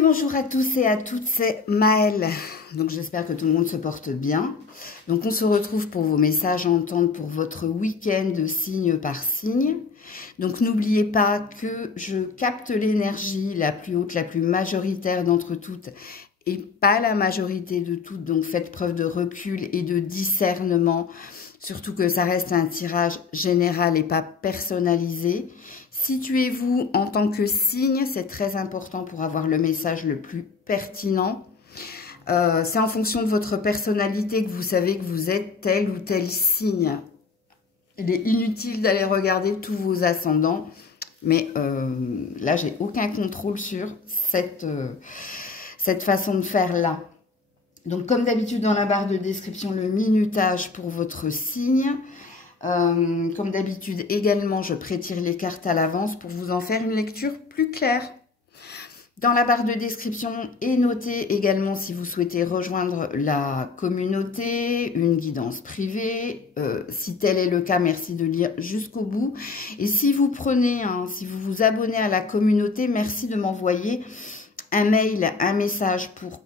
Et bonjour à tous et à toutes, c'est Maëlle. Donc j'espère que tout le monde se porte bien. Donc on se retrouve pour vos messages à entendre pour votre week-end signe par signe. Donc n'oubliez pas que je capte l'énergie la plus haute, la plus majoritaire d'entre toutes et pas la majorité de toutes. Donc faites preuve de recul et de discernement. Surtout que ça reste un tirage général et pas personnalisé. Situez-vous en tant que signe, c'est très important pour avoir le message le plus pertinent. C'est en fonction de votre personnalité que vous savez que vous êtes tel ou tel signe. Il est inutile d'aller regarder tous vos ascendants, mais là, j'ai aucun contrôle sur cette façon de faire là. Donc, comme d'habitude, dans la barre de description, le minutage pour votre signe. Comme d'habitude, également, je prétire les cartes à l'avance pour vous en faire une lecture plus claire. Dans la barre de description est noté également si vous souhaitez rejoindre la communauté, une guidance privée. Si tel est le cas, merci de lire jusqu'au bout. Et si vous prenez, si vous vous abonnez à la communauté, merci de m'envoyer un mail, un message pour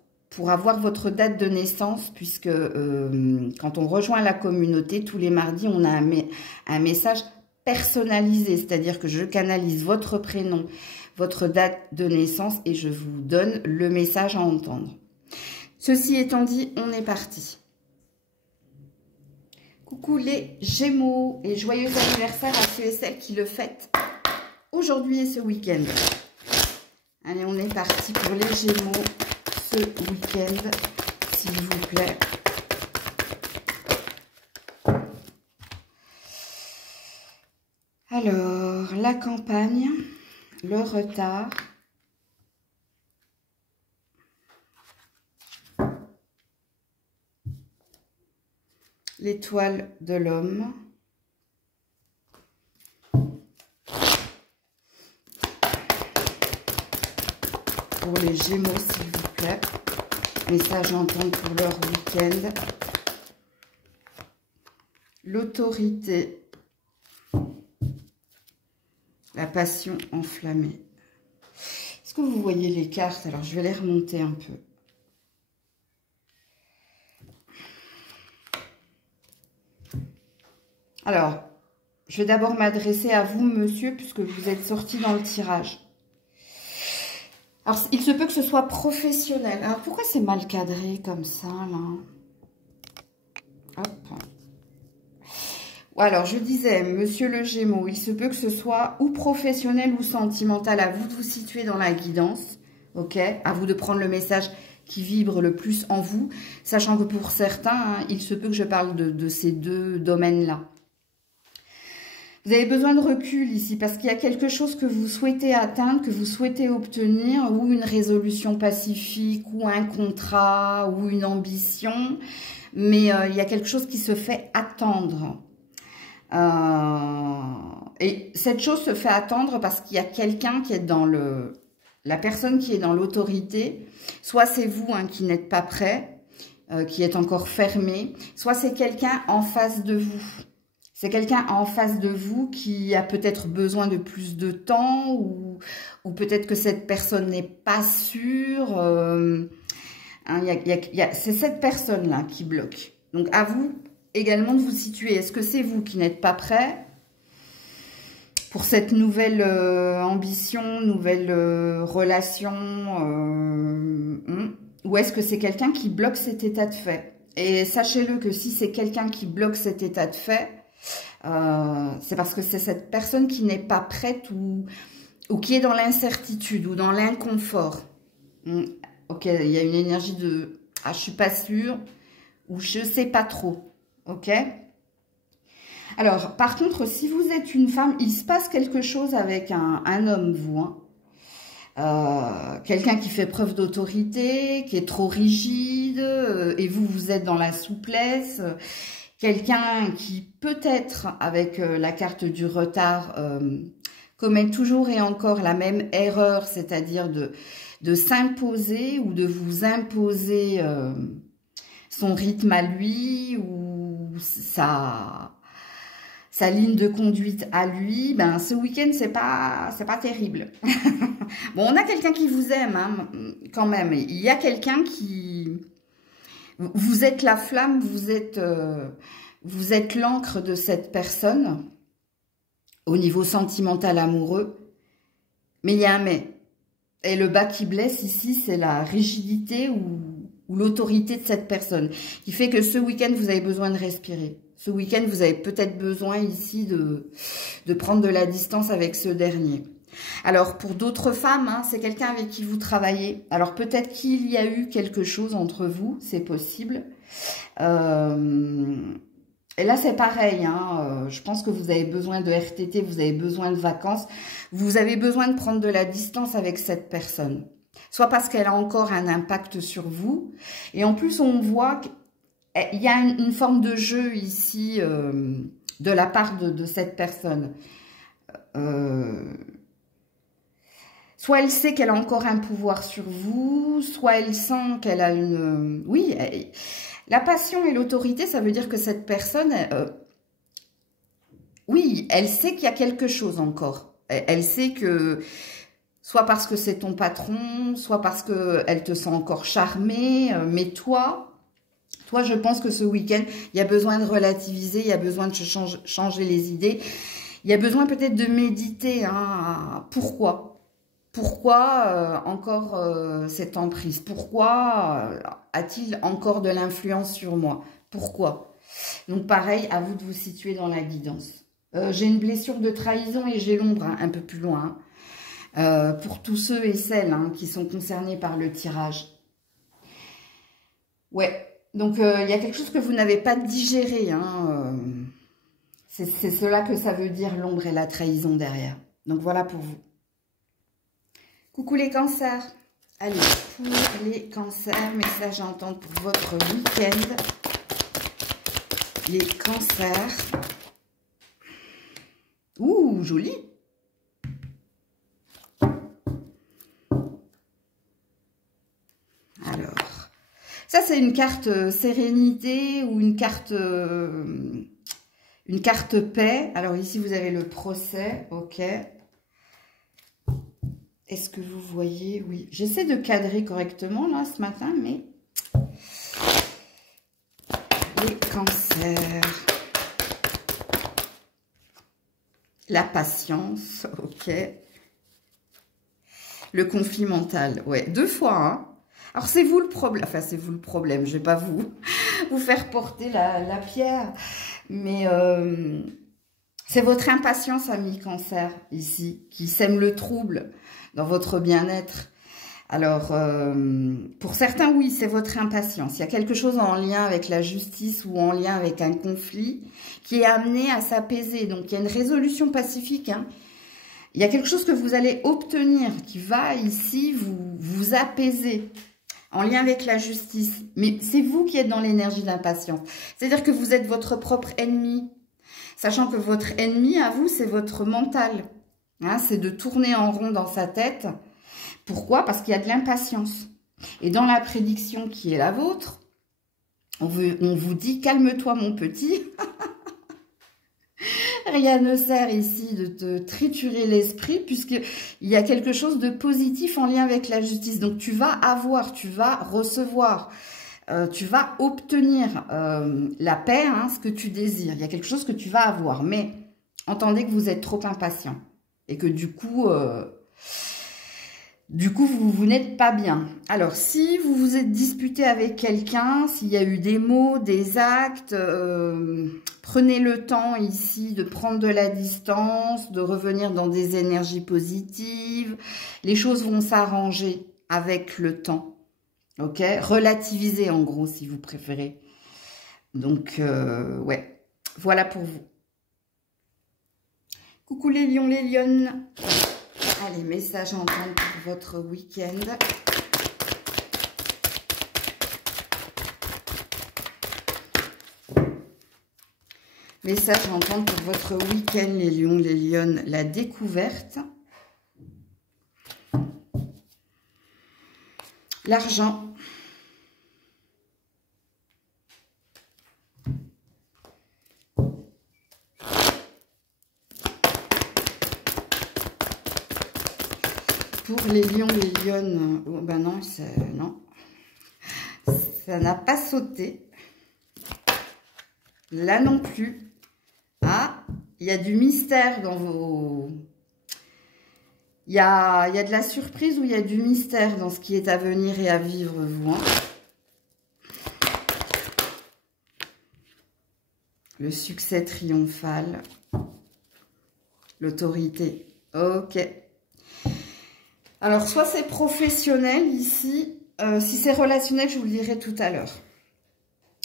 avoir votre date de naissance, puisque quand on rejoint la communauté, tous les mardis, on a un message personnalisé, c'est-à-dire que je canalise votre prénom, votre date de naissance et je vous donne le message à entendre. Ceci étant dit, on est parti. Coucou les Gémeaux et joyeux anniversaire à ceux et celles qui le fêtent aujourd'hui et ce week-end. Allez, on est parti pour les Gémeaux. Ce week-end, s'il vous plaît. Alors, la campagne, le retard, l'étoile de l'homme, pour les Gémeaux, s'il vous plaît. Message à entendre pour leur week-end. L'autorité. La passion enflammée. Est-ce que vous voyez les cartes? Alors, je vais les remonter un peu. Alors, je vais d'abord m'adresser à vous, monsieur, puisque vous êtes sorti dans le tirage. Alors, il se peut que ce soit professionnel. Alors, pourquoi c'est mal cadré comme ça, là? Hop. Alors, je disais, monsieur le Gémeaux, il se peut que ce soit ou professionnel ou sentimental. À vous de vous situer dans la guidance, ok? À vous de prendre le message qui vibre le plus en vous, sachant que pour certains, il se peut que je parle de ces deux domaines-là. Vous avez besoin de recul ici parce qu'il y a quelque chose que vous souhaitez atteindre, que vous souhaitez obtenir, ou une résolution pacifique, ou un contrat, ou une ambition. Mais il y a quelque chose qui se fait attendre. Et cette chose se fait attendre parce qu'il y a quelqu'un qui est dans la personne qui est dans l'autorité. Soit c'est vous qui n'êtes pas prêt, qui est encore fermé. Soit c'est quelqu'un en face de vous. C'est quelqu'un en face de vous qui a peut-être besoin de plus de temps ou peut-être que cette personne n'est pas sûre. C'est cette personne-là qui bloque. Donc, à vous également de vous situer. Est-ce que c'est vous qui n'êtes pas prêt pour cette nouvelle ambition, nouvelle relation ou est-ce que c'est quelqu'un qui bloque cet état de fait? Et sachez-le que si c'est quelqu'un qui bloque cet état de fait, c'est parce que c'est cette personne qui n'est pas prête ou qui est dans l'incertitude ou dans l'inconfort. Ok, il y a une énergie de « ah, je suis pas sûre » ou « je sais pas trop ». Ok. Alors, par contre, si vous êtes une femme, il se passe quelque chose avec un homme, vous. Quelqu'un qui fait preuve d'autorité, qui est trop rigide, et vous êtes dans la souplesse. Quelqu'un qui peut-être, avec la carte du retard, commet toujours et encore la même erreur, c'est-à-dire de s'imposer ou de vous imposer son rythme à lui ou sa ligne de conduite à lui, ben ce week-end c'est pas terrible. Bon, on a quelqu'un qui vous aime hein, quand même. Il y a quelqu'un qui, vous êtes la flamme, vous êtes l'encre de cette personne au niveau sentimental amoureux. Mais il y a un mais. Et le bas qui blesse ici, c'est la rigidité ou l'autorité de cette personne qui fait que ce week-end vous avez besoin de respirer. Ce week-end, vous avez peut-être besoin ici de prendre de la distance avec ce dernier. Alors, pour d'autres femmes, hein, c'est quelqu'un avec qui vous travaillez. Alors, peut-être qu'il y a eu quelque chose entre vous, c'est possible. Et là, c'est pareil. Hein, je pense que vous avez besoin de RTT, vous avez besoin de vacances. Vous avez besoin de prendre de la distance avec cette personne. Soit parce qu'elle a encore un impact sur vous. Et en plus, on voit que il y a une forme de jeu ici de la part de cette personne. Soit elle sait qu'elle a encore un pouvoir sur vous, soit elle sent qu'elle a une... Oui, la passion et l'autorité, ça veut dire que cette personne... oui, elle sait qu'il y a quelque chose encore. Elle sait que... Soit parce que c'est ton patron, soit parce qu'elle te sent encore charmée, mais toi, je pense que ce week-end, il y a besoin de relativiser, il y a besoin de changer les idées. Il y a besoin peut-être de méditer. Hein, pourquoi encore cette emprise? Pourquoi a-t-il encore de l'influence sur moi? Pourquoi? Donc pareil, à vous de vous situer dans la guidance. J'ai une blessure de trahison et j'ai l'ombre hein, un peu plus loin. Pour tous ceux et celles hein, qui sont concernés par le tirage. Ouais. Donc, il y a quelque chose que vous n'avez pas digéré. Hein, c'est cela que ça veut dire, l'ombre et la trahison derrière. Donc, voilà pour vous. Coucou les cancers. Allez, pour les cancers, message à entendre pour votre week-end. Les cancers. Ouh, joli. Alors... Ça, c'est une carte sérénité ou une carte paix. Alors ici, vous avez le procès. Ok. Est-ce que vous voyez? Oui. J'essaie de cadrer correctement là ce matin, mais... Les cancers. La patience. Ok. Le conflit mental. Ouais, 2 fois, hein. Alors, c'est vous le problème. Enfin, c'est vous le problème. Je ne vais pas vous faire porter la pierre. Mais c'est votre impatience, ami cancer, ici, qui sème le trouble dans votre bien-être. Alors, pour certains, oui, c'est votre impatience. Il y a quelque chose en lien avec la justice ou en lien avec un conflit qui est amené à s'apaiser. Donc, il y a une résolution pacifique, hein. Il y a quelque chose que vous allez obtenir qui va ici vous apaiser. En lien avec la justice. Mais c'est vous qui êtes dans l'énergie d'impatience. C'est-à-dire que vous êtes votre propre ennemi. Sachant que votre ennemi, à vous, c'est votre mental. Hein, c'est de tourner en rond dans sa tête. Pourquoi? Parce qu'il y a de l'impatience. Et dans la prédiction qui est la vôtre, on vous dit, calme-toi mon petit. Rien ne sert ici de te triturer l'esprit puisqu'il y a quelque chose de positif en lien avec la justice. Donc, tu vas avoir, tu vas recevoir, tu vas obtenir la paix, hein, ce que tu désires. Il y a quelque chose que tu vas avoir. Mais entendez que vous êtes trop impatient et que du coup vous n'êtes pas bien. Alors, si vous vous êtes disputé avec quelqu'un, s'il y a eu des mots, des actes, prenez le temps ici de prendre de la distance, de revenir dans des énergies positives. Les choses vont s'arranger avec le temps. Ok? Relativisez en gros, si vous préférez. Donc, ouais. Voilà pour vous. Coucou les lions, les lionnes. Allez, message à entendre pour votre week-end. Message à entendre pour votre week-end, les lions, les lionnes. La découverte. L'argent. pour les lions, les lionnes, oh, ben non, non, ça n'a pas sauté. Là non plus. Ah, il y a du mystère dans vos... Il y a de la surprise ou il y a du mystère dans ce qui est à venir et à vivre, vous. Hein. Le succès triomphal. L'autorité. Ok. Alors, soit c'est professionnel ici. Si c'est relationnel, je vous le dirai tout à l'heure.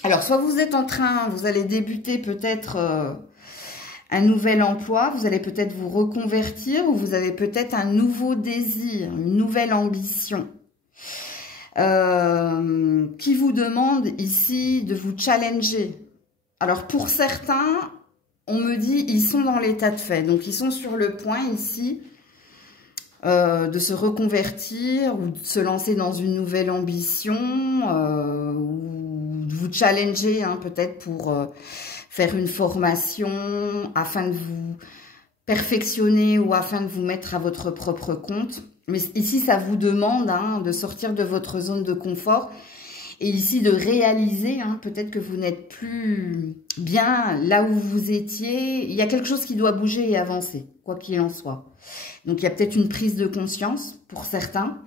Alors, soit vous êtes en train, vous allez débuter peut-être... un nouvel emploi, vous allez peut-être vous reconvertir ou vous avez peut-être un nouveau désir, une nouvelle ambition qui vous demande ici de vous challenger. Alors pour certains, on me dit ils sont dans l'état de fait, donc ils sont sur le point ici de se reconvertir ou de se lancer dans une nouvelle ambition ou de vous challenger hein, peut-être pour... faire une formation afin de vous perfectionner ou afin de vous mettre à votre propre compte. Mais ici, ça vous demande hein, de sortir de votre zone de confort et ici de réaliser hein, peut-être que vous n'êtes plus bien là où vous étiez. Il y a quelque chose qui doit bouger et avancer, quoi qu'il en soit. Donc, il y a peut-être une prise de conscience pour certains.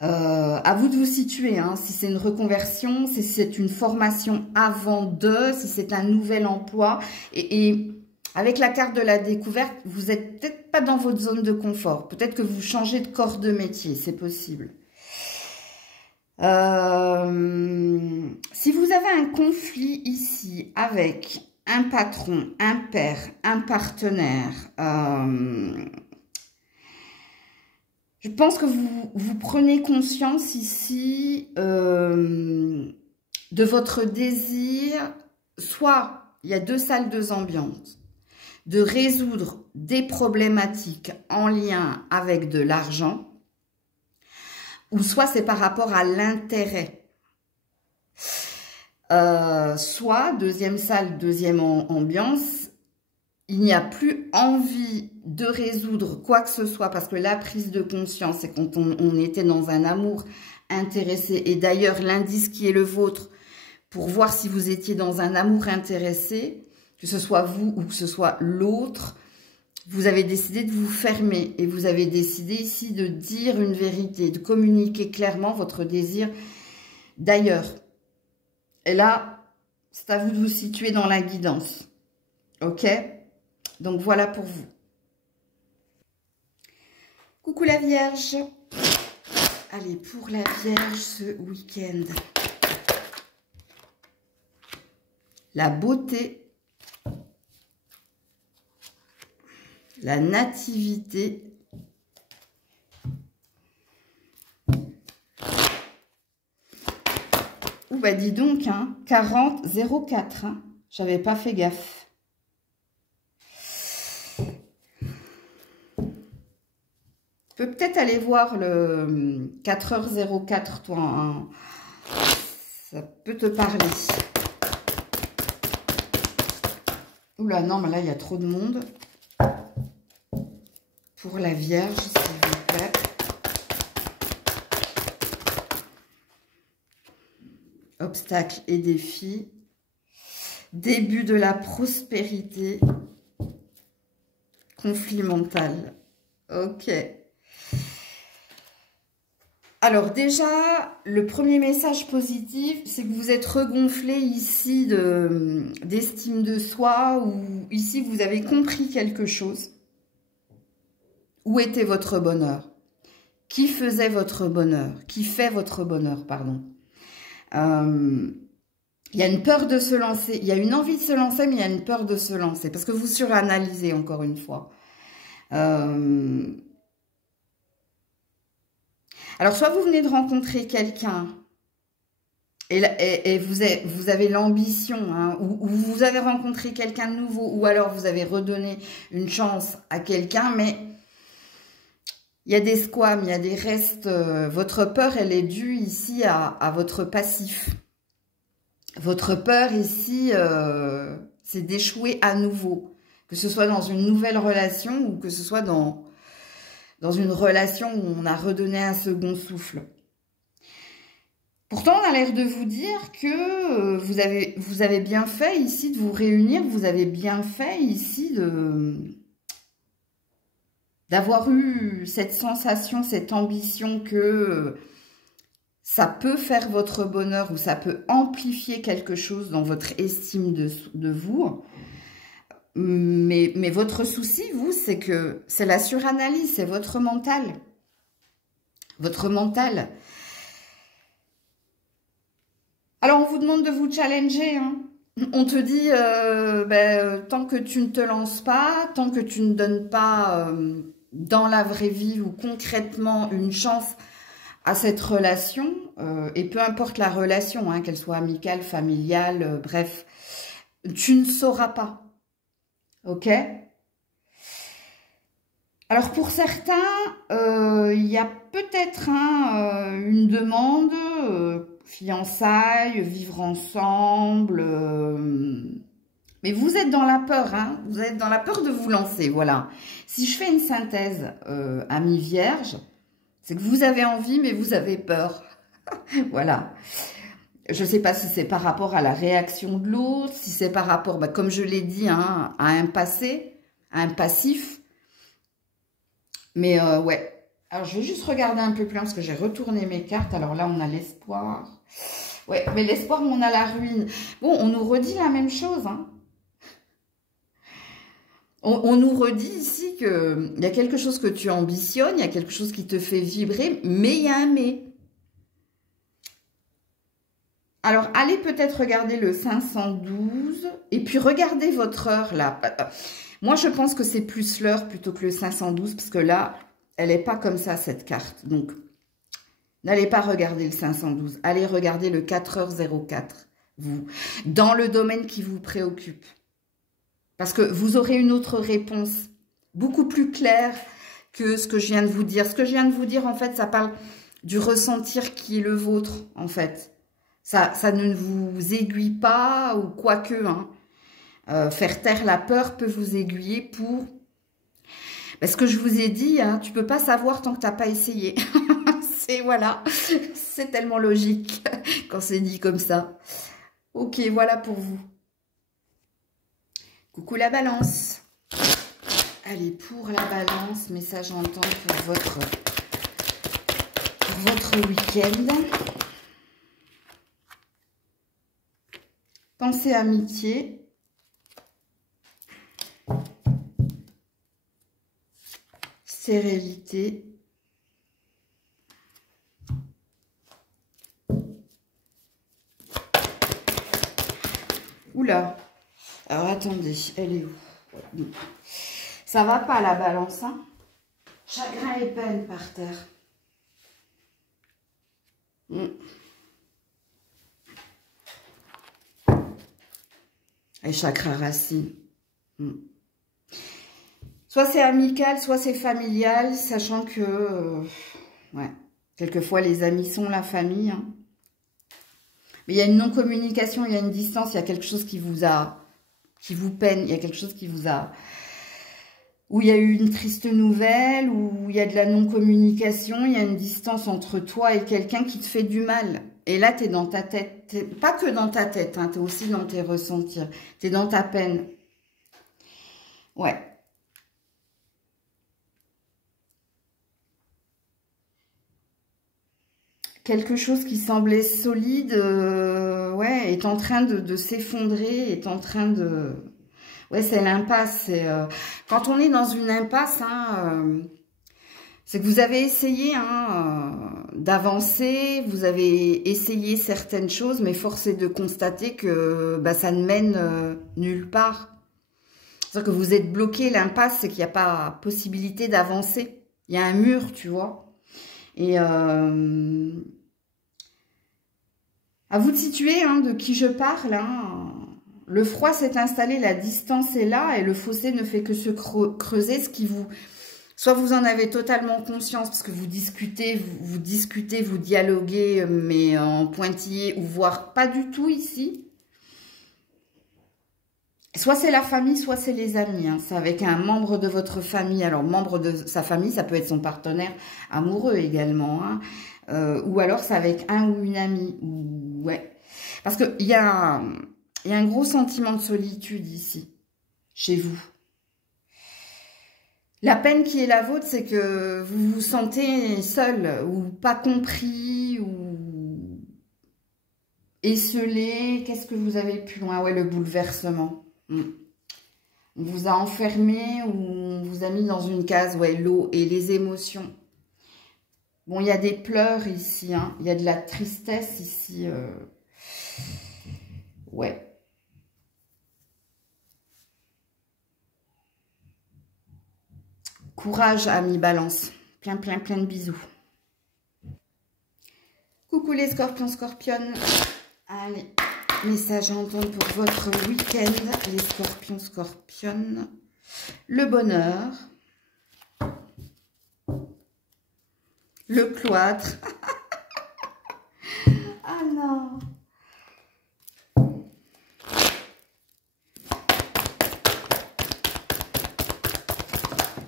À vous de vous situer, hein, si c'est une reconversion, si c'est une formation avant si c'est un nouvel emploi. Et avec la carte de la découverte, vous n'êtes peut-être pas dans votre zone de confort. Peut-être que vous changez de corps de métier, c'est possible. Si vous avez un conflit ici avec un patron, un père, un partenaire... je pense que vous prenez conscience ici de votre désir, soit il y a deux salles, deux ambiances, de résoudre des problématiques en lien avec de l'argent, ou soit c'est par rapport à l'intérêt. Soit, deuxième salle, deuxième ambiance, il n'y a plus envie de résoudre quoi que ce soit parce que la prise de conscience, c'est quand on était dans un amour intéressé. Et d'ailleurs, l'indice qui est le vôtre pour voir si vous étiez dans un amour intéressé, que ce soit vous ou que ce soit l'autre, vous avez décidé de vous fermer et vous avez décidé ici de dire une vérité, de communiquer clairement votre désir d'ailleurs. Et là, c'est à vous de vous situer dans la guidance. Ok ? Donc, voilà pour vous. Coucou la Vierge. Allez, pour la Vierge ce week-end. La beauté. La nativité. Ouh, bah dis donc, hein, 40-04. Hein, j'avais pas fait gaffe. Tu peux peut-être aller voir le 4h04, toi. Hein. Ça peut te parler. Oula, non, mais là, il y a trop de monde. Pour la Vierge, s'il vous plaît. Obstacles et défis. Début de la prospérité. Conflit mental. Ok. Alors déjà, le premier message positif, c'est que vous êtes regonflé ici d'estime de soi, ou ici vous avez compris quelque chose. Où était votre bonheur? Qui faisait votre bonheur? Qui fait votre bonheur, pardon. Il y a une peur de se lancer, il y a une envie de se lancer, mais il y a une peur de se lancer, parce que vous suranalysez encore une fois. Alors, soit vous venez de rencontrer quelqu'un et vous avez l'ambition, hein, ou vous avez rencontré quelqu'un de nouveau, ou alors vous avez redonné une chance à quelqu'un, mais il y a des squames, il y a des restes. Votre peur, elle est due ici à votre passif. Votre peur ici, c'est d'échouer à nouveau, que ce soit dans une nouvelle relation ou que ce soit dans dans une relation où on a redonné un second souffle. Pourtant, on a l'air de vous dire que vous avez bien fait ici de vous réunir, vous avez bien fait ici d'avoir eu cette sensation, cette ambition que ça peut faire votre bonheur ou ça peut amplifier quelque chose dans votre estime de vous. Mais votre souci, vous, c'est que c'est la suranalyse, c'est votre mental. Votre mental. Alors, on vous demande de vous challenger. Hein. On te dit, tant que tu ne te lances pas, tant que tu ne donnes pas dans la vraie vie ou concrètement une chance à cette relation, et peu importe la relation, hein, qu'elle soit amicale, familiale, bref, tu ne sauras pas. Ok? Alors, pour certains, il y a peut-être une demande... fiançailles, vivre ensemble, mais vous êtes dans la peur, hein, vous êtes dans la peur de vous lancer, voilà. Si je fais une synthèse amis vierge, c'est que vous avez envie, mais vous avez peur, voilà. Je ne sais pas si c'est par rapport à la réaction de l'autre, si c'est par rapport, comme je l'ai dit, hein, à un passé, à un passif, mais ouais. Alors, je vais juste regarder un peu plus loin parce que j'ai retourné mes cartes. Alors là, on a l'espoir. Ouais, mais l'espoir, on a la ruine. Bon, on nous redit la même chose. Hein. On nous redit ici qu'il y a quelque chose que tu ambitionnes, il y a quelque chose qui te fait vibrer, mais il y a un mais. Alors, allez peut-être regarder le 512 et puis regardez votre heure là. Moi, je pense que c'est plus l'heure plutôt que le 512 parce que là... Elle n'est pas comme ça, cette carte. Donc, n'allez pas regarder le 512. Allez regarder le 4h04, vous, dans le domaine qui vous préoccupe. Parce que vous aurez une autre réponse, beaucoup plus claire que ce que je viens de vous dire. Ce que je viens de vous dire, en fait, ça parle du ressentir qui est le vôtre, en fait. Ça ne vous aiguille pas, ou quoique, hein. Faire taire la peur peut vous aiguiller pour... Ce que je vous ai dit, hein, tu peux pas savoir tant que tu n'as pas essayé. Voilà, c'est tellement logique quand c'est dit comme ça. Ok, voilà pour vous. Coucou la balance. Allez, pour la balance, message entendre pour votre week-end. Pensée amitié. Sérénité. Oula. Alors attendez, elle est où? Ça va pas la balance, hein? Chagrin et peine par terre. Et chakra racine. Soit c'est amical, soit c'est familial, sachant que, ouais, quelquefois les amis sont la famille. Hein. Mais il y a une non-communication, il y a une distance, il y a quelque chose qui vous peine, il y a quelque chose qui vous a... Où il y a eu une triste nouvelle, où il y a de la non-communication, il y a une distance entre toi et quelqu'un qui te fait du mal. Et là, tu es dans ta tête, pas que dans ta tête, hein, tu es aussi dans tes ressentis, tu es dans ta peine. Ouais. Quelque chose qui semblait solide, ouais, est en train de s'effondrer, est en train de... Ouais, c'est l'impasse. Quand on est dans une impasse, hein, c'est que vous avez essayé d'avancer, vous avez essayé certaines choses, mais force est de constater que ça ne mène nulle part. C'est-à-dire que vous êtes bloqué. L'impasse, c'est qu'il n'y a pas possibilité d'avancer. Il y a un mur, tu vois. Et à vous de situer de qui je parle. Le froid s'est installé, la distance est là et le fossé ne fait que se creuser, ce qui vous... Soit vous en avez totalement conscience parce que vous discutez, vous dialoguez, mais en pointillé ou voire pas du tout ici. Soit c'est la famille, soit c'est les amis. Hein. C'est avec un membre de votre famille. Alors, membre de sa famille, ça peut être son partenaire amoureux également. Hein. Ou alors, c'est avec un ou une amie. Ouais. Parce qu'il y a un gros sentiment de solitude ici, chez vous. La peine qui est la vôtre, c'est que vous vous sentez seul ou pas compris ou esselé. Qu'est-ce que vous avez plus loin? Ouais, le bouleversement. On vous a enfermé ou on vous a mis dans une case, ouais, l'eau et les émotions. Bon, il y a des pleurs ici, hein. Il y a de la tristesse ici. Ouais. Courage, ami Balance. Plein de bisous. Coucou les scorpions, scorpionnes. Allez. Message à entendre pour votre week-end, les scorpions, scorpionnes. Le bonheur. Le cloître. Ah non.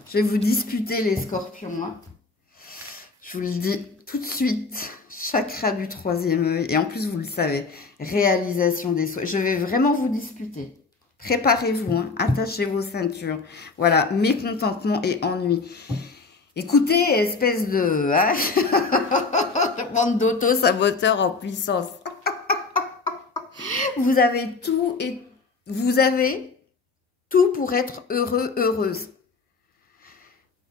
Je vais vous disputer les scorpions. Hein. Je vous le dis tout de suite. Chakra du troisième œil. Et en plus, vous le savez, réalisation des souhaits. Je vais vraiment vous disputer. Préparez-vous, hein, attachez vos ceintures. Voilà, mécontentement et ennui. Écoutez, espèce de... Hein, bande d'auto-saboteurs en puissance. Vous avez tout et... Vous avez tout pour être heureux, heureuse.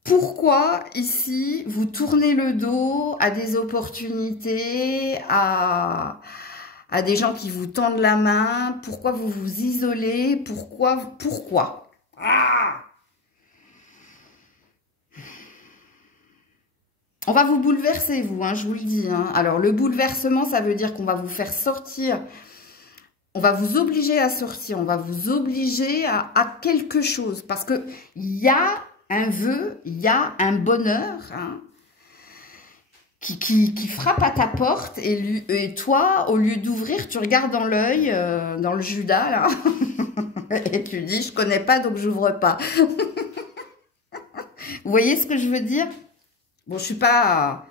Pourquoi, ici, vous tournez le dos à des opportunités, à des gens qui vous tendent la main? Pourquoi vous vous isolez? Pourquoi ah, on va vous bouleverser, vous, hein, je vous le dis. Hein. Alors, le bouleversement, ça veut dire qu'on va vous faire sortir. On va vous obliger à sortir. On va vous obliger à quelque chose. Parce que il y a un vœu, il y a un bonheur hein, qui frappe à ta porte et toi, au lieu d'ouvrir, tu regardes dans l'œil, dans le Judas, là, et tu dis, je connais pas, donc j'ouvre pas. Vous voyez ce que je veux dire? Bon, je suis pas...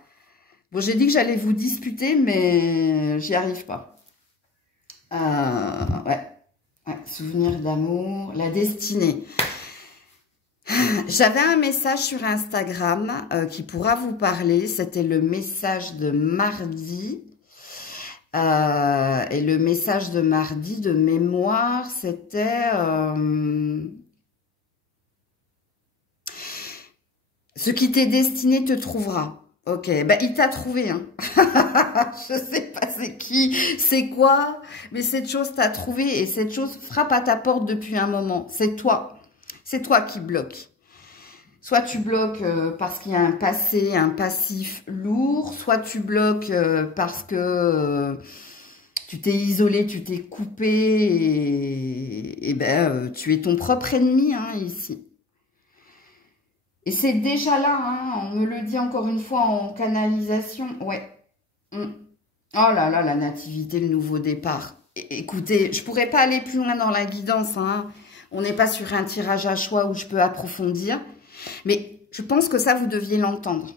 Bon, j'ai dit que j'allais vous disputer, mais j'y arrive pas. Ouais. Souvenir d'amour, la destinée. J'avais un message sur Instagram qui pourra vous parler. C'était le message de mardi. Et le message de mardi de mémoire, c'était... ce qui t'est destiné te trouvera. Ok, bah il t'a trouvé. Hein. Je sais pas c'est qui, c'est quoi, mais cette chose t'a trouvé et cette chose frappe à ta porte depuis un moment. C'est toi. C'est toi qui bloques. Soit tu bloques parce qu'il y a un passé, un passif lourd, soit tu bloques parce que tu t'es isolé, tu t'es coupé et ben, tu es ton propre ennemi hein, ici. Et c'est déjà là, hein, on me le dit encore une fois en canalisation, ouais. Oh là là, la nativité, le nouveau départ. Écoutez, je pourrais pas aller plus loin dans la guidance, hein. On n'est pas sur un tirage à choix où je peux approfondir. Mais je pense que ça, vous deviez l'entendre.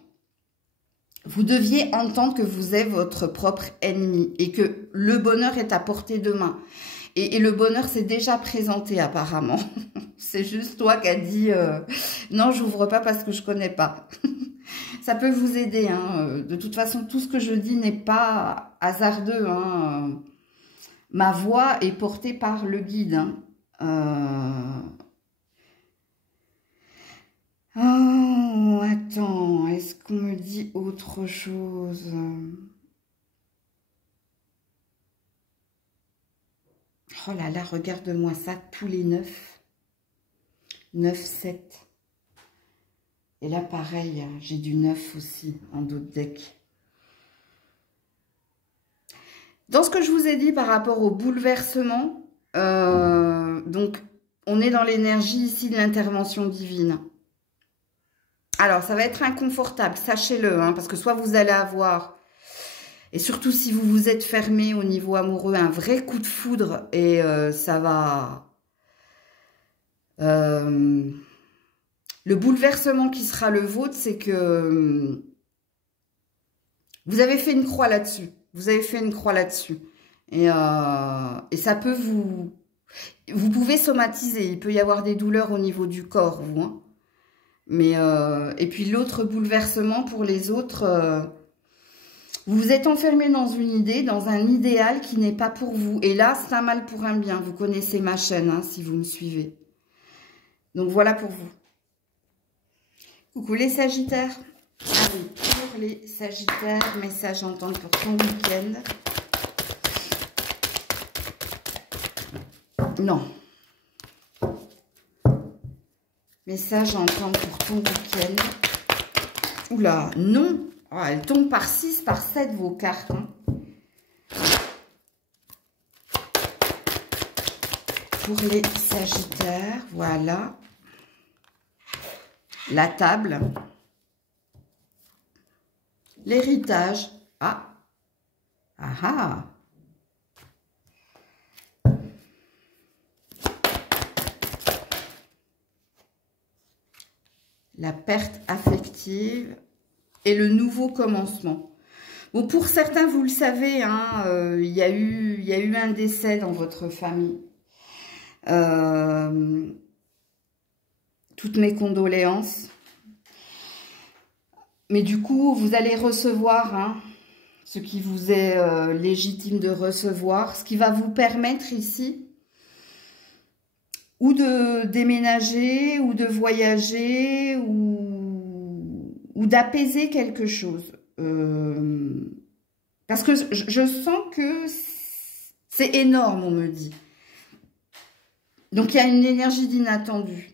Vous deviez entendre que vous êtes votre propre ennemi et que le bonheur est à portée de main. Et le bonheur s'est déjà présenté apparemment. C'est juste toi qui as dit non, j'ouvre pas parce que je connais pas. Ça peut vous aider. Hein. De toute façon, tout ce que je dis n'est pas hasardeux. Hein. Ma voix est portée par le guide. Hein. Oh, attends, est-ce qu'on me dit autre chose? Oh là là, regarde-moi ça, tous les 9. 9, 7. Et là, pareil, j'ai du 9 aussi en d'autres decks. Dans ce que je vous ai dit par rapport au bouleversement, donc, on est dans l'énergie ici de l'intervention divine. Alors, ça va être inconfortable, sachez-le, hein, parce que soit vous allez avoir, et surtout si vous vous êtes fermé au niveau amoureux, un vrai coup de foudre, et ça va Le bouleversement qui sera le vôtre, c'est que vous avez fait une croix là-dessus. Vous avez fait une croix là-dessus. Et ça peut vous... Vous pouvez somatiser. Il peut y avoir des douleurs au niveau du corps, vous. Hein. Mais, et puis l'autre bouleversement pour les autres... vous vous êtes enfermé dans une idée, dans un idéal qui n'est pas pour vous. Et là, c'est un mal pour un bien. Vous connaissez ma chaîne, hein, si vous me suivez. Donc, voilà pour vous. Coucou les Sagittaires. Allez, pour les Sagittaires, message entendre pour ton week-end. Non. Message entendre pour ton week-end. Oula, non. Oh, elle tombe par 6, par 7 vos cartes. Hein. Pour les Sagittaires, voilà. La table. L'héritage. Ah. Ah ah. La perte affective et le nouveau commencement. Bon, pour certains, vous le savez, hein, il y a eu un décès dans votre famille. Toutes mes condoléances. Mais du coup, vous allez recevoir hein, ce qui vous est légitime de recevoir, ce qui va vous permettre ici ou de déménager, ou de voyager, ou d'apaiser quelque chose. Parce que je sens que c'est énorme, on me dit. Donc, il y a une énergie d'inattendu.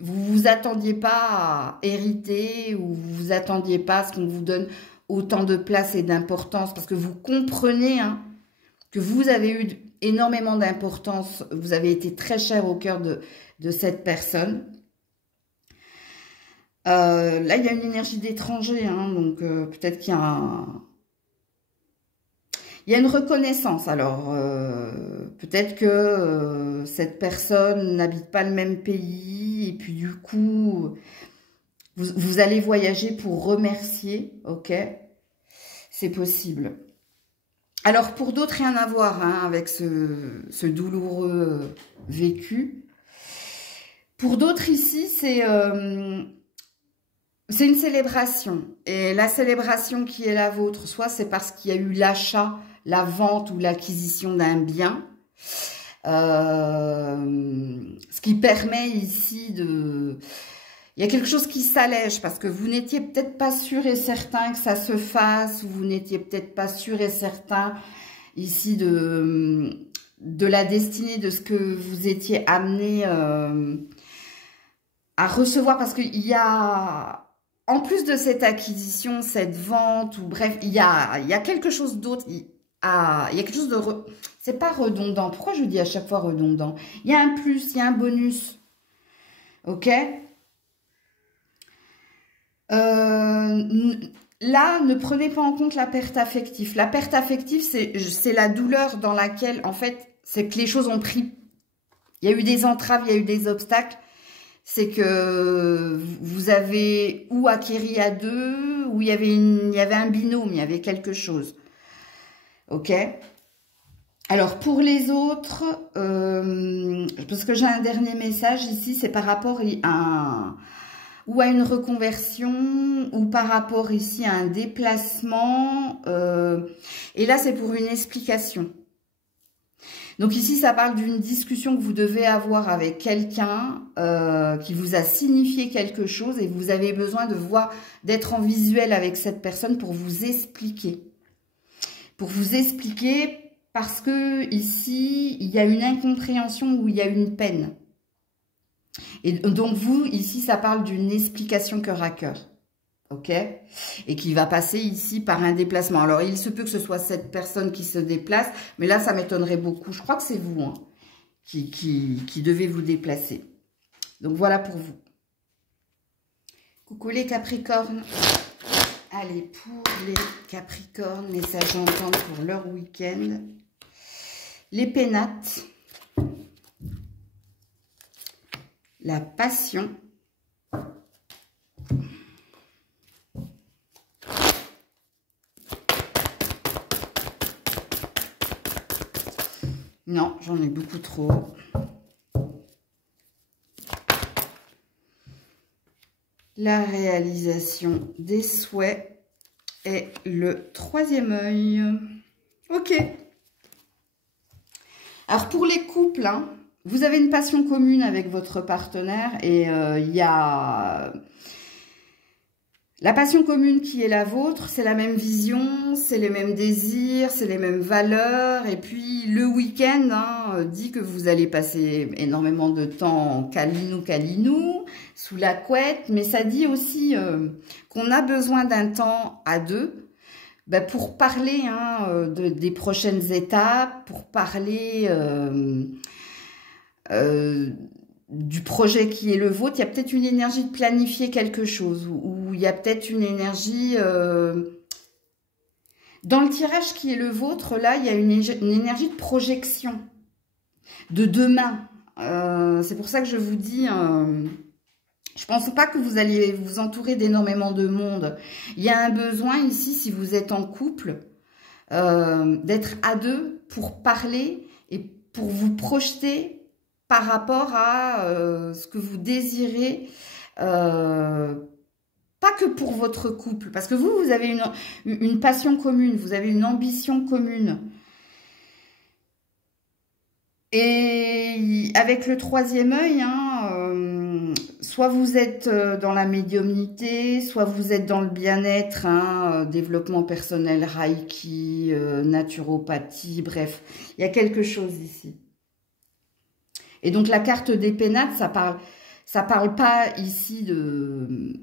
Vous vous attendiez pas à hériter, ou vous vous attendiez pas à ce qu'on vous donne autant de place et d'importance, parce que vous comprenez hein, que vous avez eu énormément d'importance, vous avez été très cher au cœur de cette personne. Là, il y a une énergie d'étranger, hein, donc peut-être qu'il y a il y a une reconnaissance. Alors, peut-être que cette personne n'habite pas le même pays, et puis du coup, vous allez voyager pour remercier, ok? C'est possible. Alors, pour d'autres, rien à voir hein, avec ce douloureux vécu. Pour d'autres, ici, c'est une célébration. Et la célébration qui est la vôtre, soit c'est parce qu'il y a eu l'achat, la vente ou l'acquisition d'un bien. Ce qui permet ici de... Il y a quelque chose qui s'allège parce que vous n'étiez peut-être pas sûr et certain que ça se fasse, ou vous n'étiez peut-être pas sûr et certain ici de la destinée, de ce que vous étiez amené à recevoir. Parce qu'il y a, en plus de cette acquisition, cette vente, ou bref, il y a quelque chose d'autre. Il y a quelque chose de... C'est pas redondant. Pourquoi je dis à chaque fois redondant? Il y a un plus, il y a un bonus. Ok? Là, ne prenez pas en compte la perte affective. La perte affective, c'est la douleur dans laquelle, en fait, c'est que les choses ont pris... Il y a eu des entraves, il y a eu des obstacles. C'est que vous avez ou acquéri à deux, ou il y avait un binôme, il y avait quelque chose. Ok? Alors, pour les autres, parce que j'ai un dernier message ici, c'est par rapport à une reconversion, ou par rapport ici à un déplacement. Et là, c'est pour une explication. Donc ici, ça parle d'une discussion que vous devez avoir avec quelqu'un qui vous a signifié quelque chose, et vous avez besoin d'être en visuel avec cette personne pour vous expliquer. Pour vous expliquer, parce que ici, il y a une incompréhension ou il y a une peine. Et donc vous, ici, ça parle d'une explication cœur à cœur. Ok? Et qui va passer ici par un déplacement. Alors, il se peut que ce soit cette personne qui se déplace, mais là, ça m'étonnerait beaucoup. Je crois que c'est vous hein, qui devez vous déplacer. Donc, voilà pour vous. Coucou les Capricornes. Allez, pour les Capricornes, message entendre pour leur week-end. Les Pénates. la passion. Non, j'en ai beaucoup trop. La réalisation des souhaits et le troisième œil. Ok. Alors pour les couples, hein, vous avez une passion commune avec votre partenaire et il y a la passion commune qui est la vôtre, c'est la même vision, c'est les mêmes désirs, c'est les mêmes valeurs. Et puis le week-end hein, dit que vous allez passer énormément de temps câlinou, sous la couette. Mais ça dit aussi qu'on a besoin d'un temps à deux pour parler hein, des prochaines étapes, pour parler du projet qui est le vôtre. Il y a peut-être une énergie de planifier quelque chose ou il y a peut-être une énergie dans le tirage qui est le vôtre. Là, il y a une énergie de projection de demain. C'est pour ça que je vous dis, je pense pas que vous allez vous entourer d'énormément de monde. Il y a un besoin ici, si vous êtes en couple, d'être à deux pour parler et pour vous projeter par rapport à ce que vous désirez, pas que pour votre couple, parce que vous avez une passion commune, vous avez une ambition commune. Et avec le troisième œil, hein, soit vous êtes dans la médiumnité, soit vous êtes dans le bien-être, hein, développement personnel, reiki, naturopathie, bref, il y a quelque chose ici. Et donc la carte des pénates, ça parle pas ici de,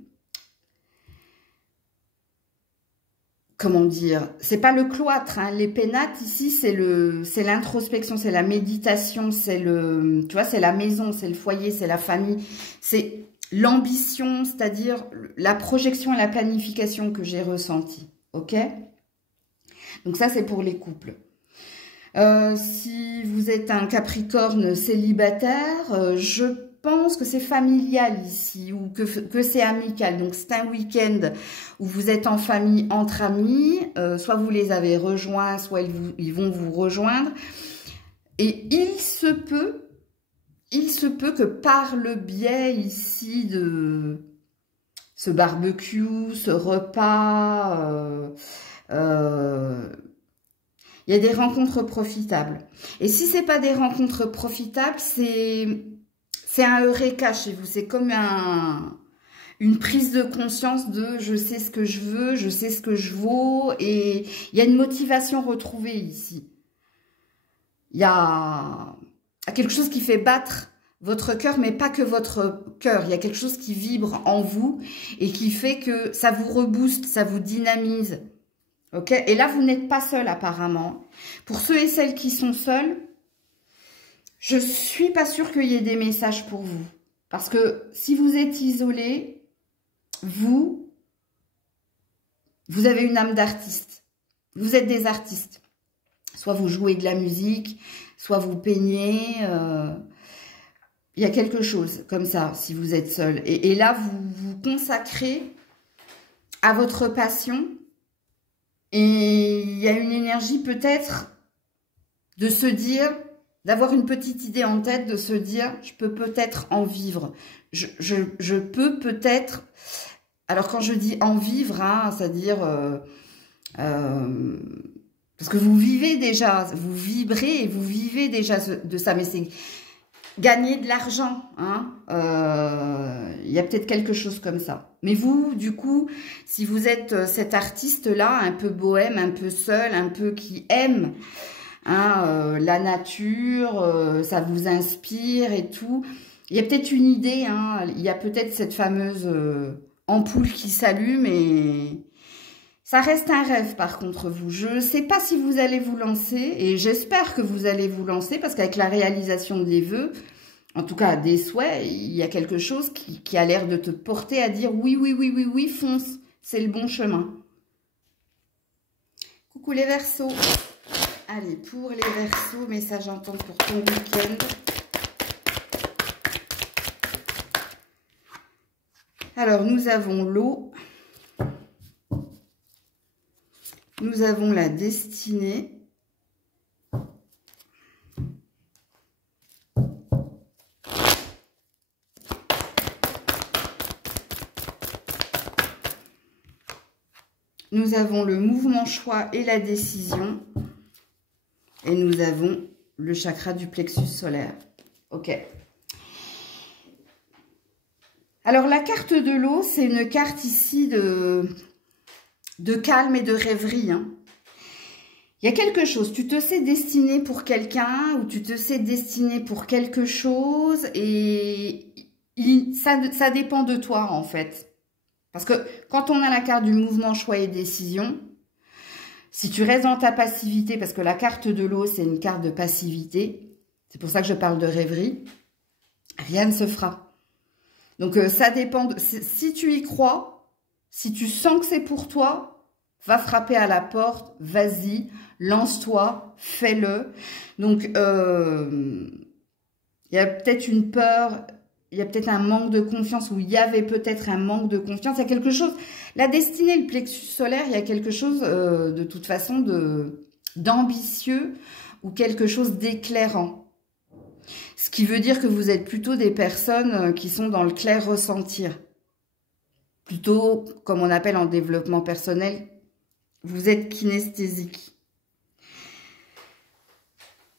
comment dire, c'est pas le cloître, hein. Les pénates ici c'est l'introspection, c'est la méditation, c'est tu vois, c'est la maison, c'est le foyer, c'est la famille, c'est l'ambition, c'est-à-dire la projection et la planification que j'ai ressentie, ok? Donc ça c'est pour les couples. Si vous êtes un Capricorne célibataire, je pense que c'est familial ici ou que c'est amical. Donc c'est un week-end où vous êtes en famille, entre amis, soit vous les avez rejoints, soit ils vont vous rejoindre. Et il se peut que par le biais ici de ce barbecue, ce repas, il y a des rencontres profitables. Et si ce n'est pas des rencontres profitables, c'est un eureka chez vous. C'est comme une prise de conscience de je sais ce que je veux, je sais ce que je vaux. Et il y a une motivation retrouvée ici. Il y a quelque chose qui fait battre votre cœur, mais pas que votre cœur. Il y a quelque chose qui vibre en vous et qui fait que ça vous rebooste, ça vous dynamise. Ok, et là, vous n'êtes pas seul apparemment. Pour ceux et celles qui sont seuls, je suis pas sûre qu'il y ait des messages pour vous. Parce que si vous êtes isolé, vous avez une âme d'artiste. Vous êtes des artistes. Soit vous jouez de la musique, soit vous peignez. Il y a quelque chose comme ça, si vous êtes seul. Et là, vous vous consacrez à votre passion. Et il y a une énergie peut-être de se dire, d'avoir une petite idée en tête, de se dire, je peux peut-être en vivre. Je peux peut-être, alors quand je dis en vivre, hein, c'est-à-dire, parce que vous vivez déjà, vous vibrez et vous vivez déjà de ça, mais c'est gagner de l'argent, hein, il y a peut-être quelque chose comme ça. Mais vous, du coup, si vous êtes cet artiste-là, un peu bohème, un peu seul, un peu qui aime hein, la nature, ça vous inspire et tout, il y a peut-être une idée, hein, il y a peut-être cette fameuse ampoule qui s'allume et ça reste un rêve par contre vous. Je ne sais pas si vous allez vous lancer et j'espère que vous allez vous lancer parce qu'avec la réalisation des vœux, en tout cas des souhaits, il y a quelque chose qui a l'air de te porter à dire oui, oui, oui, oui, oui, fonce, c'est le bon chemin. Coucou les Verseaux. Allez, pour les Verseaux, message entente pour ton week-end. Alors, nous avons l'eau. Nous avons la destinée. Nous avons le mouvement choix et la décision. Et nous avons le chakra du plexus solaire. Ok. Alors, la carte de l'eau, c'est une carte ici de calme et de rêverie. Hein. Il y a quelque chose, tu te sais destiné pour quelqu'un ou tu te sais destiné pour quelque chose et ça dépend de toi en fait. Parce que quand on a la carte du mouvement, choix et décision, si tu restes dans ta passivité, parce que la carte de l'eau, c'est une carte de passivité, c'est pour ça que je parle de rêverie, rien ne se fera. Donc ça dépend, si tu y crois, si tu sens que c'est pour toi, va frapper à la porte, vas-y, lance-toi, fais-le. Donc il y a peut-être une peur, il y a peut-être un manque de confiance, ou il y avait peut-être un manque de confiance. Il y a quelque chose, la destinée, le plexus solaire, il y a quelque chose de toute façon d'ambitieux ou quelque chose d'éclairant. Ce qui veut dire que vous êtes plutôt des personnes qui sont dans le clair ressentir. Plutôt, comme on appelle en développement personnel, vous êtes kinesthésique.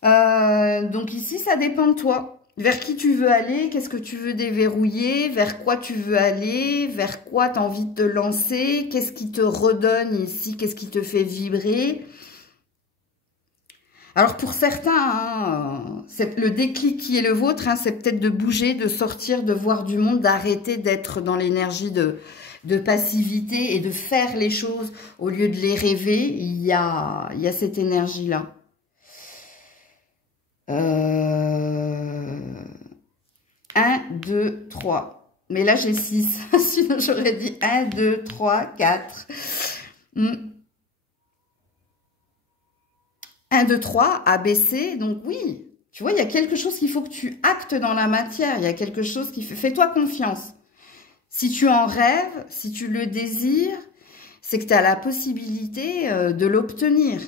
Donc ici, ça dépend de toi. Vers qui tu veux aller, qu'est-ce que tu veux déverrouiller, vers quoi tu veux aller, vers quoi tu as envie de te lancer, qu'est-ce qui te redonne ici, qu'est-ce qui te fait vibrer. Alors pour certains, hein, le déclic qui est le vôtre, hein, c'est peut-être de bouger, de sortir, de voir du monde, d'arrêter d'être dans l'énergie de passivité et de faire les choses au lieu de les rêver. Il y a cette énergie-là. 1, 2, 3. Mais là, j'ai 6. Sinon, j'aurais dit 1, 2, 3, 4. 1, 2, 3, ABC. Donc oui, tu vois, il y a quelque chose qu'il faut que tu actes dans la matière. Il y a quelque chose qui fait... Fais-toi confiance. Si tu en rêves, si tu le désires, c'est que tu as la possibilité de l'obtenir.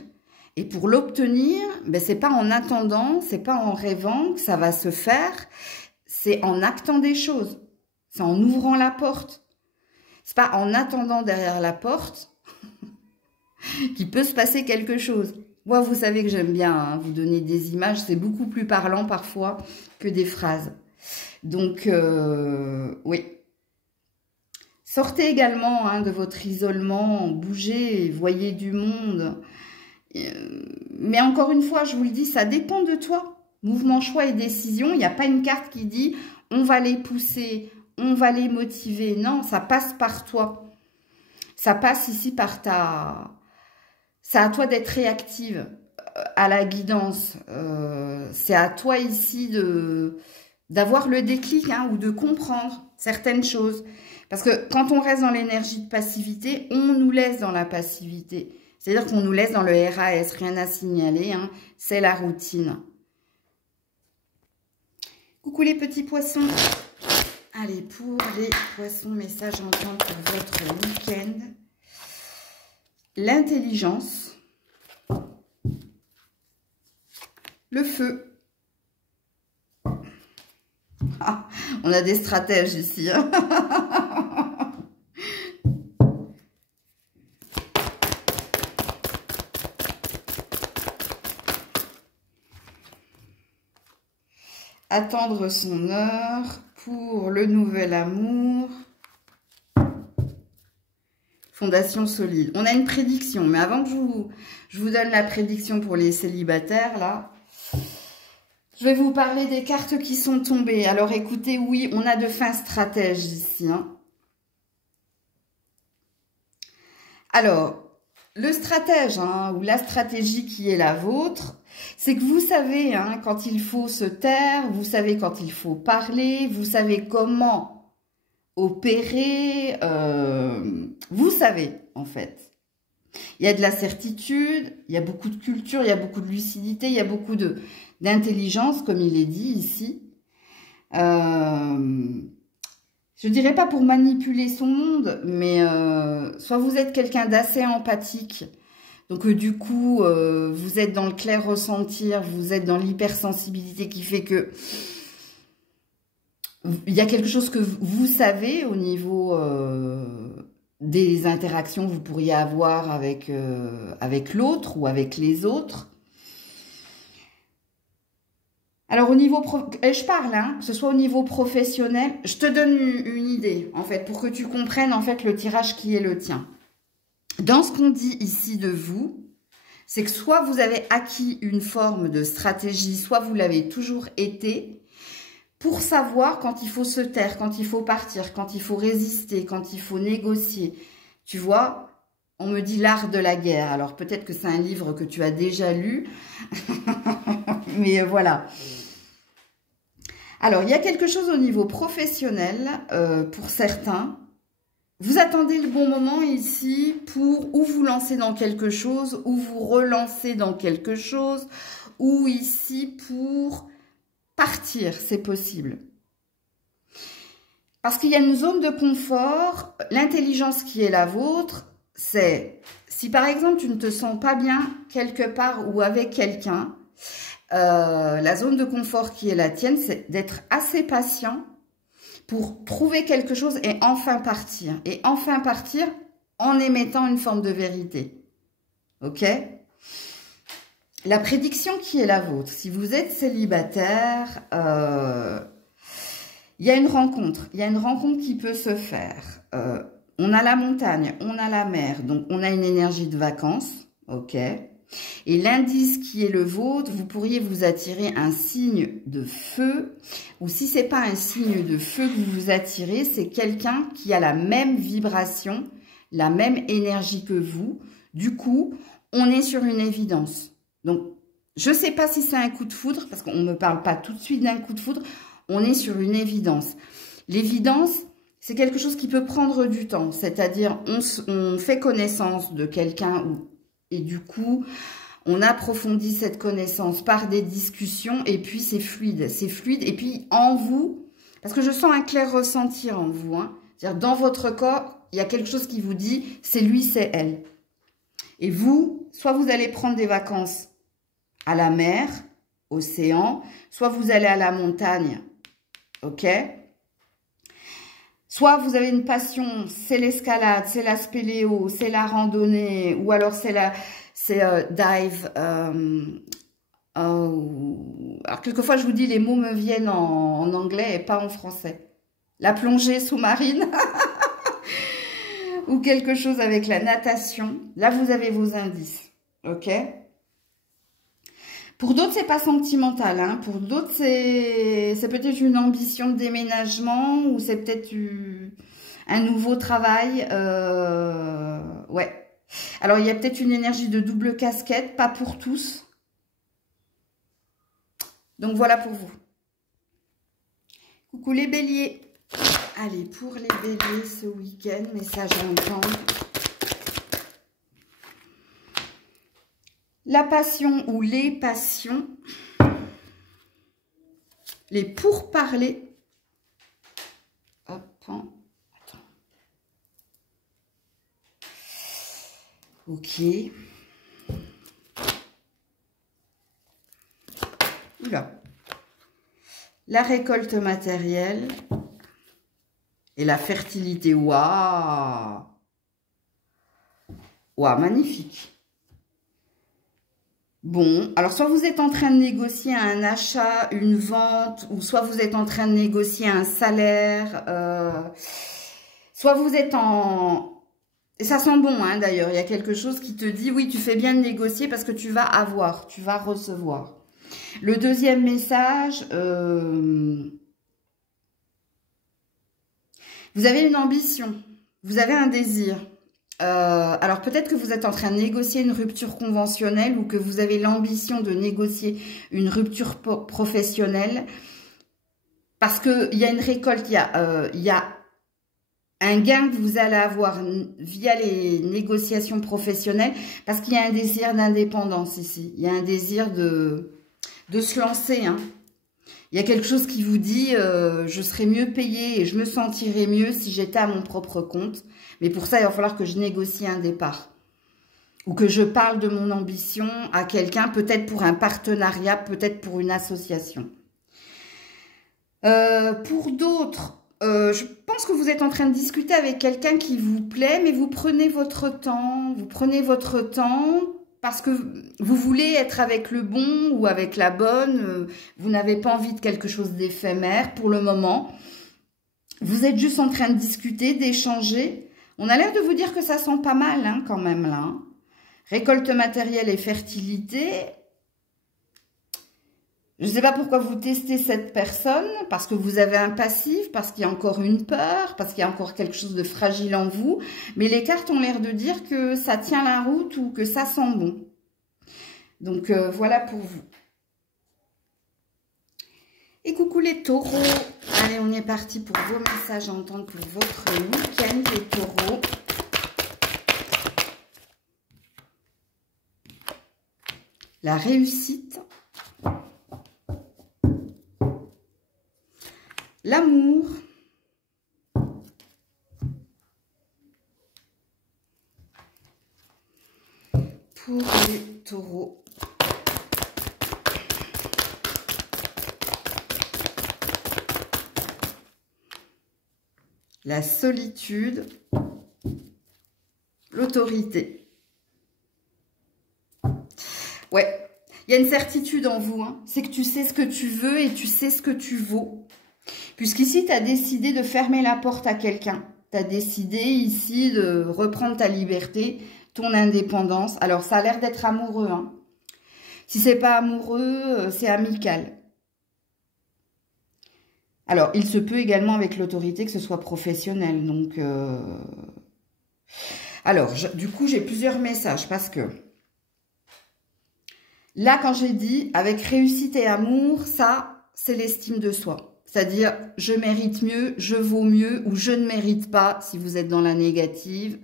Et pour l'obtenir, ben, c'est pas en attendant, c'est pas en rêvant que ça va se faire. C'est en actant des choses. C'est en ouvrant la porte. C'est pas en attendant derrière la porte qu'il peut se passer quelque chose. Moi, vous savez que j'aime bien hein, vous donner des images. C'est beaucoup plus parlant parfois que des phrases. Donc, oui. Sortez également hein, de votre isolement, bougez, voyez du monde. Mais encore une fois, je vous le dis, ça dépend de toi. Mouvement, choix et décision, il n'y a pas une carte qui dit on va les pousser, on va les motiver. Non, ça passe par toi. Ça passe ici par ta... C'est à toi d'être réactive à la guidance. C'est à toi ici d'avoir le déclic hein, ou de comprendre certaines choses. Parce que quand on reste dans l'énergie de passivité, on nous laisse dans la passivité. C'est-à-dire qu'on nous laisse dans le RAS, rien à signaler, hein, c'est la routine. Coucou les petits poissons. Allez, pour les poissons, message entendre pour votre week-end. L'intelligence. Le feu. Ah, on a des stratèges ici. Hein. Attendre son heure pour le nouvel amour. Fondation solide. On a une prédiction, mais avant que je vous donne la prédiction pour les célibataires, là, je vais vous parler des cartes qui sont tombées. Alors écoutez, oui, on a de fins stratèges ici. Hein. Alors, le stratège, hein, ou la stratégie qui est la vôtre, c'est que vous savez hein, quand il faut se taire, vous savez quand il faut parler, vous savez comment opérer, vous savez en fait. Il y a de la certitude, il y a beaucoup de culture, il y a beaucoup de lucidité, il y a beaucoup d'intelligence, comme il est dit ici. Je je dirais pas pour manipuler son monde, mais soit vous êtes quelqu'un d'assez empathique, donc du coup, vous êtes dans le clair ressentir, vous êtes dans l'hypersensibilité qui fait que il y a quelque chose que vous savez au niveau des interactions que vous pourriez avoir avec, avec l'autre ou avec les autres. Alors au niveau, je parle, hein, que ce soit au niveau professionnel, je te donne une idée, en fait, pour que tu comprennes, en fait, le tirage qui est le tien. Dans ce qu'on dit ici de vous, c'est que soit vous avez acquis une forme de stratégie, soit vous l'avez toujours été, pour savoir quand il faut se taire, quand il faut partir, quand il faut résister, quand il faut négocier. Tu vois, on me dit l'art de la guerre. Alors peut-être que c'est un livre que tu as déjà lu, mais voilà. Alors, il y a quelque chose au niveau professionnel, pour certains. Vous attendez le bon moment ici pour ou vous lancer dans quelque chose, ou vous relancer dans quelque chose, ou ici pour partir, c'est possible. Parce qu'il y a une zone de confort, l'intelligence qui est la vôtre, c'est si par exemple tu ne te sens pas bien quelque part ou avec quelqu'un, la zone de confort qui est la tienne, c'est d'être assez patient pour trouver quelque chose et enfin partir. Et enfin partir en émettant une forme de vérité. Ok ? La prédiction qui est la vôtre, si vous êtes célibataire, il y a une rencontre. Il y a une rencontre qui peut se faire. On a la montagne, on a la mer, donc on a une énergie de vacances. Ok ? Et l'indice qui est le vôtre, vous pourriez vous attirer un signe de feu, ou si c'est pas un signe de feu que vous vous attirez, c'est quelqu'un qui a la même vibration, la même énergie que vous. Du coup, on est sur une évidence. Donc, je ne sais pas si c'est un coup de foudre, parce qu'on ne me parle pas tout de suite d'un coup de foudre, on est sur une évidence. L'évidence, c'est quelque chose qui peut prendre du temps, c'est-à-dire on fait connaissance de quelqu'un et du coup, on approfondit cette connaissance par des discussions et puis c'est fluide. Et puis en vous, parce que je sens un clair ressentir en vous, hein, c'est-à-dire dans votre corps, il y a quelque chose qui vous dit, c'est lui, c'est elle. Et vous, soit vous allez prendre des vacances à la mer, océan, soit vous allez à la montagne, ok ? Soit vous avez une passion, c'est l'escalade, c'est la spéléo, c'est la randonnée, ou alors c'est dive. Alors quelquefois je vous dis les mots me viennent en anglais et pas en français. La plongée sous-marine ou quelque chose avec la natation. Là vous avez vos indices, ok ? Pour d'autres, c'est pas sentimental. Hein. Pour d'autres, c'est peut-être une ambition de déménagement ou c'est peut-être un nouveau travail. Ouais. Alors, il y a peut-être une énergie de double casquette, pas pour tous. Donc, voilà pour vous. Coucou les béliers. Allez, pour les béliers ce week-end, message à entendre. La passion ou les passions, les pourparlers. Hop, attends. Ok. Oula. La récolte matérielle et la fertilité. Waouh! Waouh, magnifique. Bon, alors soit vous êtes en train de négocier un achat, une vente, ou soit vous êtes en train de négocier un salaire, soit vous êtes en... Et ça sent bon, hein, d'ailleurs, il y a quelque chose qui te dit, oui, tu fais bien de négocier parce que tu vas avoir, tu vas recevoir. Le deuxième message, vous avez une ambition, vous avez un désir. Alors peut-être que vous êtes en train de négocier une rupture conventionnelle ou que vous avez l'ambition de négocier une rupture professionnelle parce qu'il y a une récolte, il y a un gain que vous allez avoir via les négociations professionnelles parce qu'il y a un désir d'indépendance ici. Il y a un désir de se lancer. Hein. Il y a quelque chose qui vous dit je serais mieux payée et je me sentirais mieux si j'étais à mon propre compte. Mais pour ça, il va falloir que je négocie un départ. Ou que je parle de mon ambition à quelqu'un, peut-être pour un partenariat, peut-être pour une association. Pour d'autres, je pense que vous êtes en train de discuter avec quelqu'un qui vous plaît, mais vous prenez votre temps. Vous prenez votre temps parce que vous voulez être avec le bon ou avec la bonne. Vous n'avez pas envie de quelque chose d'éphémère pour le moment. Vous êtes juste en train de discuter, d'échanger. On a l'air de vous dire que ça sent pas mal hein, quand même là. Hein. Récolte matérielle et fertilité. Je ne sais pas pourquoi vous testez cette personne, parce que vous avez un passif, parce qu'il y a encore une peur, parce qu'il y a encore quelque chose de fragile en vous. Mais les cartes ont l'air de dire que ça tient la route ou que ça sent bon. Donc voilà pour vous. Et coucou les taureaux. Allez, on est parti pour vos messages à entendre pour votre week-end les taureaux. La réussite. L'amour. Pour les taureaux. La solitude. L'autorité. Ouais, il y a une certitude en vous, hein. C'est que tu sais ce que tu veux et tu sais ce que tu vaux. Puisqu'ici, tu as décidé de fermer la porte à quelqu'un. Tu as décidé ici de reprendre ta liberté, ton indépendance. Alors, ça a l'air d'être amoureux. Hein. Si c'est pas amoureux, c'est amical. Alors, il se peut également avec l'autorité que ce soit professionnel. Donc, alors, du coup, j'ai plusieurs messages parce que là, quand j'ai dit avec réussite et amour, ça, c'est l'estime de soi. C'est-à-dire, je mérite mieux, je vaux mieux ou je ne mérite pas si vous êtes dans la négative.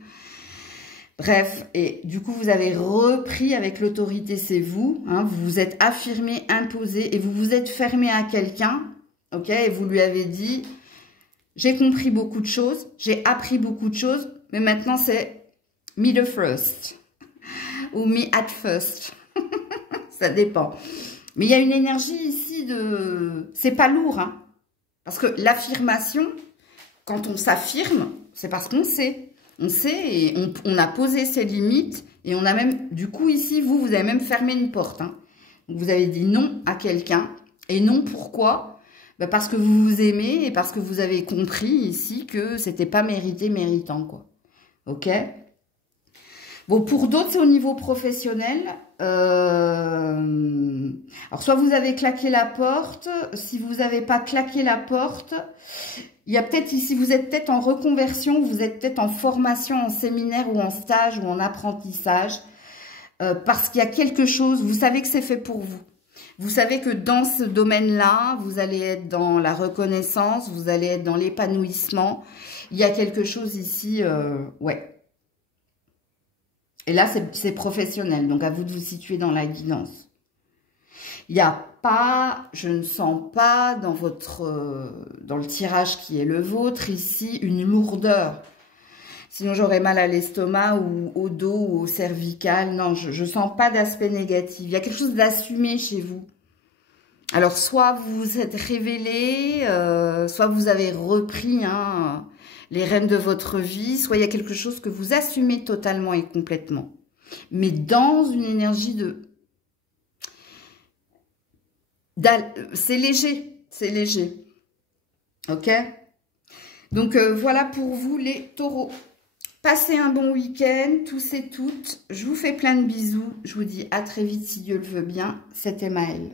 Bref, et du coup, vous avez repris avec l'autorité, c'est vous. Hein, vous vous êtes affirmé, imposé et vous vous êtes fermé à quelqu'un. Ok, et vous lui avez dit, j'ai compris beaucoup de choses, j'ai appris beaucoup de choses, mais maintenant c'est me the first ou me at first. Ça dépend. Mais il y a une énergie ici de... C'est pas lourd, hein. Parce que l'affirmation, quand on s'affirme, c'est parce qu'on sait. On sait et on a posé ses limites. Et on a même, du coup, ici, vous avez même fermé une porte. Hein. Donc, vous avez dit non à quelqu'un. Et non, pourquoi? Ben parce que vous vous aimez et parce que vous avez compris ici que c'était pas mérité, méritant, quoi. Ok? Bon, pour d'autres, c'est au niveau professionnel. Alors, soit vous avez claqué la porte. Si vous n'avez pas claqué la porte, il y a peut-être ici, vous êtes peut-être en reconversion, vous êtes peut-être en formation, en séminaire ou en stage ou en apprentissage. Parce qu'il y a quelque chose, vous savez que c'est fait pour vous. Vous savez que dans ce domaine-là, vous allez être dans la reconnaissance, vous allez être dans l'épanouissement. Il y a quelque chose ici, ouais. Et là, c'est professionnel, donc à vous de vous situer dans la guidance. Il n'y a pas, je ne sens pas dans le tirage qui est le vôtre ici, une lourdeur. Sinon, j'aurais mal à l'estomac ou au dos ou au cervical. Non, je ne sens pas d'aspect négatif. Il y a quelque chose d'assumé chez vous. Alors, soit vous vous êtes révélé, soit vous avez repris hein, les rênes de votre vie, soit il y a quelque chose que vous assumez totalement et complètement. Mais dans une énergie de... C'est léger, c'est léger. Ok? Donc, voilà pour vous les taureaux. Passez un bon week-end, tous et toutes. Je vous fais plein de bisous. Je vous dis à très vite si Dieu le veut bien. C'était Maëlle.